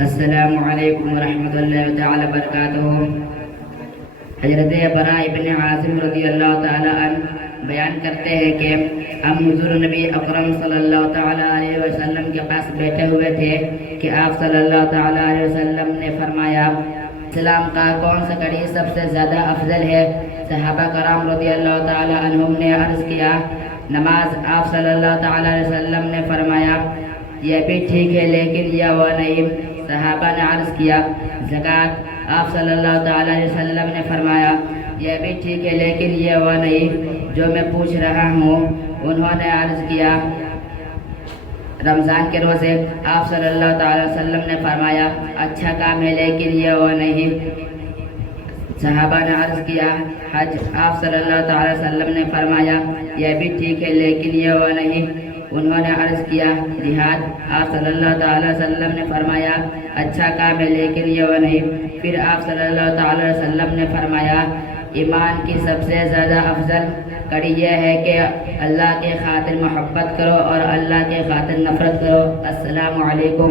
السلام علیکم ورحمۃ اللہ تعالی وبرکاتہ۔ حضرت براء ابن عازب رضی اللہ تعالی عنہ بیان کرتے ہیں کہ ہم حضور نبی اکرم صلی اللہ تعالی علیہ وسلم کے پاس بیٹھے ہوئے تھے کہ آپ صلی اللہ تعالی علیہ وسلم نے فرمایا، اسلام کا کون سا کڑی سب سے زیادہ افضل ہے؟ صحابہ کرام رضی اللہ تعالی عنہم نے عرض کیا، نماز۔ آپ صلی اللہ تعالی علیہ وسلم نے فرمایا، یہ بھی ٹھیک ہے لیکن یہ وہ نہیں۔ صحابہ نے عرض کیا، زکوٰۃ۔ آپ صلی اللہ تعالی علیہ وسلم نے فرمایا، یہ بھی ٹھیک ہے لیکن یہ وہ نہیں جو میں پوچھ رہا ہوں۔ انہوں نے عرض کیا، رمضان کے روزے۔ آپ صلی اللہ تعالی وسلم نے فرمایا، اچھا کام ہے لیکن یہ وہ نہیں۔ صحابہ نے عرض کیا، حج۔ آپ صلی اللہ تعالی وسلم نے فرمایا، یہ بھی ٹھیک ہے لیکن یہ وہ نہیں۔ انہوں نے عرض کیا، جہاد۔ آپ صلی اللہ تعالی وسلم نے فرمایا، اچھا کام ہے لیکن یہ وہ نہیں۔ پھر آپ صلی اللہ تعالی وسلم نے فرمایا، ایمان کی سب سے زیادہ افضل کڑی یہ ہے کہ اللہ کے خاطر محبت کرو اور اللہ کے خاطر نفرت کرو۔ السلام علیکم۔